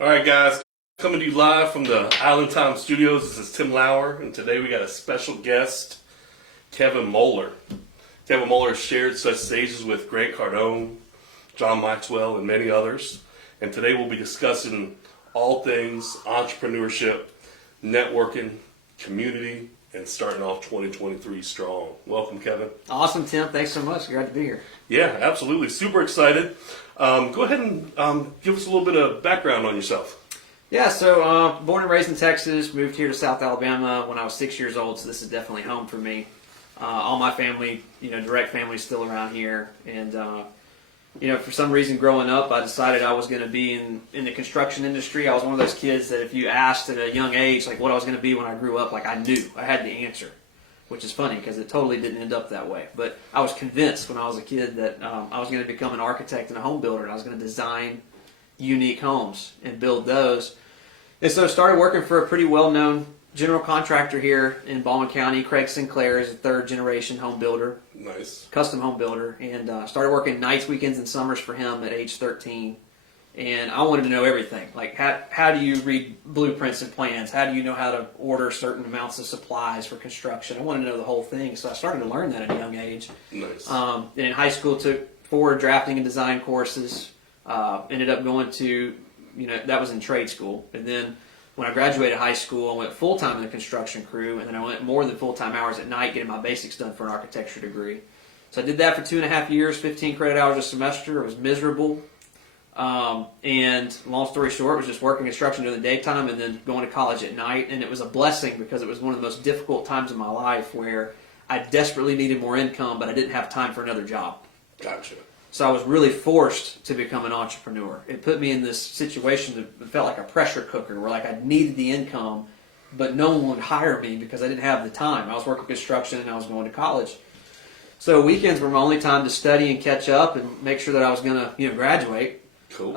All right, guys, coming to you live from the Island Time Studios. This is Tim Lauer, and today we got a special guest, Kevin Mohlar. Kevin Mohlar has shared such stages with Grant Cardone, John Maxwell, and many others. And today we'll be discussing all things entrepreneurship, networking, community, and starting off 2023 strong. Welcome, Kevin. Awesome, Tim. Thanks so much. Glad to be here. Yeah, absolutely. Super excited. Go ahead and give us a little bit of background on yourself. Yeah, so born and raised in Texas, moved here to South Alabama when I was 6 years old, so this is definitely home for me. All my family, direct family is still around here. And, for some reason growing up, I decided I was going to be in the construction industry. I was one of those kids that if you asked at a young age, like what I was going to be when I grew up, like I knew. I had the answer, which is funny because it totally didn't end up that way. But I was convinced when I was a kid that I was going to become an architect and a home builder, and I was going to design unique homes and build those. And so I started working for a pretty well-known general contractor here in Baldwin County. Craig Sinclair is a third-generation home builder. Nice. Custom home builder. And started working nights, weekends, and summers for him at age 13. And I wanted to know everything. Like, how do you read blueprints and plans? How do you know how to order certain amounts of supplies for construction? I wanted to know the whole thing. So I started to learn that at a young age. Nice. And in high school, took 4 drafting and design courses. Ended up going to, that was in trade school. And then when I graduated high school, I went full-time in the construction crew, and then I went more than full-time hours at night getting my basics done for an architecture degree. So I did that for 2.5 years, 15 credit hours a semester. It was miserable. And long story short, it was just working construction during the daytime and then going to college at night. And it was a blessing because it was one of the most difficult times in my life where I desperately needed more income, but I didn't have time for another job. Gotcha. So I was really forced to become an entrepreneur. It put me in this situation that felt like a pressure cooker where like I needed the income, but no one would hire me because I didn't have the time. I was working construction and I was going to college. So weekends were my only time to study and catch up and make sure that I was going to graduate. Cool.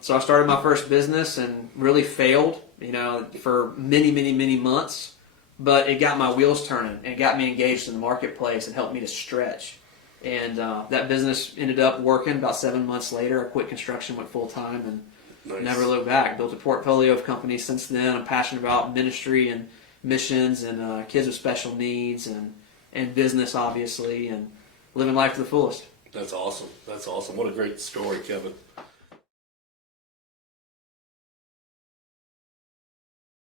So I started my first business and really failed, for many, many, many months. But it got my wheels turning and got me engaged in the marketplace and helped me to stretch. And that business ended up working. About 7 months later, I quit construction, went full-time, and never looked back. Built a portfolio of companies since then. I'm passionate about ministry and missions and kids with special needs and business, obviously, and living life to the fullest. That's awesome. That's awesome. What a great story, Kevin.